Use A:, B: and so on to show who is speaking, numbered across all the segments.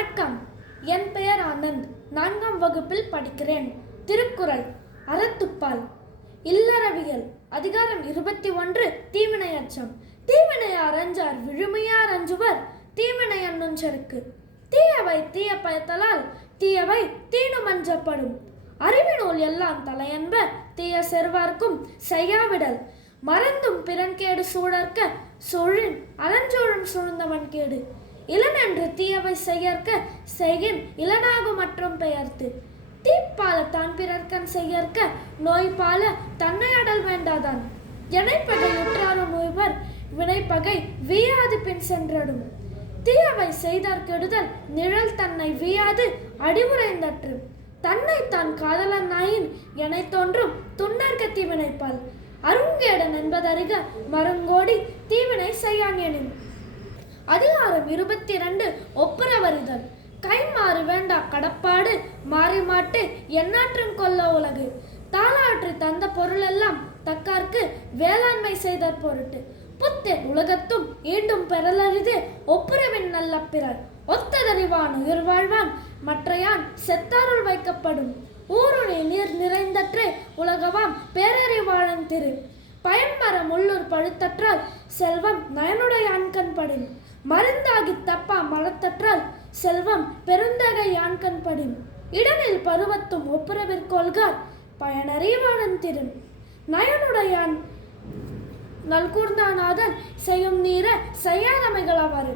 A: வணக்கம் என் பெயர் ஆனந்த் நான்காம் வகுப்பில் படிக்கிறேன் திருக்குறள் அறத்துப்பால் இல்லறவியல் அதிகாரம் இருபத்தி ஒன்று தீவினை அச்சம் தீவினை அறஞ்சார் விழுமையார் அஞ்சுவர் தீவினை அண்ணுஞ்சருக்கு தீயவை தீய பயத்தலால் தீயவை தீனும் அஞ்சப்படும் அறிவினோல் எல்லாம் தலையன்ப தீய செர்வார்க்கும் செய்யாவிடல் மறந்தும் பிறன் கேடு சூழற்க சொழின் அலஞ்சோழன் சூழ்ந்தவன் கேடு இலனென்று தீயவை செய்யற்க செய்யின் இலனாகு மற்றும் பெயர்த்து தீப்பால தான் பிறர்க்கன் செயற்க நோய்பால தன்னை அடல் வேண்டாதான் எனைப்பகை உற்றாரும் உய்வர் வினைப்பகை வீயாது பின் சென்றடும் தீயவை செய்தார் கெடுதல் நிழல் தன்னை வீயாது அடிவுரைந்தற்று தன்னை தான் காதலனாயின் என தோன்றும் துன்னர்க்க தீவினைப்பால் அருங்கேடன் என்பதறிக மருங்கோடி தீவினை செய்யான் எனும் அதிகாரம் இருபத்தி ஒப்புர வருதல் கை மாறு வேண்டா கடப்பாடு மாறி மாட்டு எண்ணாற்றும் கொல்ல உலகு தாளாற்றி தந்த பொருளெல்லாம் தக்கார்க்கு வேளாண்மை செய்த பொருட்டு புத்தே உலகத்தும் ஈண்டும் பெறலறிது ஒப்புரவின் நல்ல பிறர் ஒத்ததறிவான் உயிர் வாழ்வான் மற்றையான் செத்தாருள் வைக்கப்படும் ஊருணி நீர் நிறைந்தற்றே உலகவாம் பேரறிவாளன் திரு பயன்மரம் உள்ளூர் பழுத்தற்றால் செல்வம் நயனுடைய அன்கண்படின் மருந்தாகி தப்பா மலத்தற்றால் செல்வம் பெருந்தகை யான் இடனில் பருவத்தும் ஒப்புரவிற்கொள்கார் திரும் நயனுடையான் நல்கூர்ந்தானாதன் செய்யும் நீர அவரு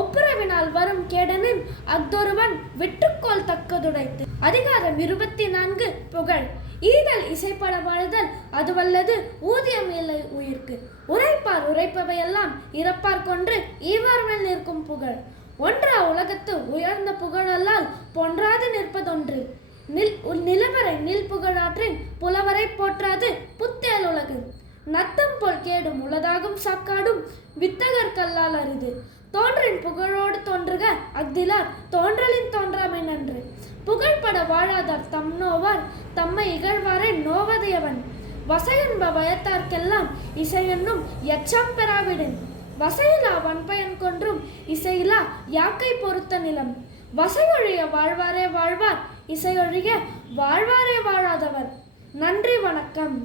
A: ஒப்புரவினால் வரும் கேடனின் அத்தொருவன் விட்டுக்கோள் தக்கதுடைத்து அதிகாரம் இருபத்தி நான்கு புகழ் ஈதல் இசைப்பட வாழ்தல் அதுவல்லது ஊதியம் இல்லை உயிர்க்கு ஒரு இறப்பார் உரைப்பவையெல்லாம் இறப்பார் கொன்று ஈவார் மேல் நிற்கும் புகழ் ஒன்றா உலகத்து உயர்ந்த புகழல்லால் பொன்றாது நிற்பதொன்று நில் நிலவரை நில் புகழாற்றின் புலவரை போற்றாது புத்தேல் உலகு நத்தம் போல் கேடும் உலதாகும் சாக்காடும் வித்தகர் கல்லால் அரிது தோன்றின் புகழோடு தோன்றுக அக்திலார் தோன்றலின் தோன்றாமை நன்று புகழ்பட வாழாதார் தம் நோவார் தம்மை இகழ்வாரை நோவதையவன் வசையன்ப வயத்தார்க்கெல்லாம் இசையன்னும் எச்சாம் பெறாவிடன் வசையிலா வன்பயன் கொன்றும் இசையிலா யாக்கை பொறுத்த நிலம் வசையொழிய வாழ்வாரே வாழ்வார் இசையொழிய வாழ்வாரே வாழாதவர் நன்றி வணக்கம்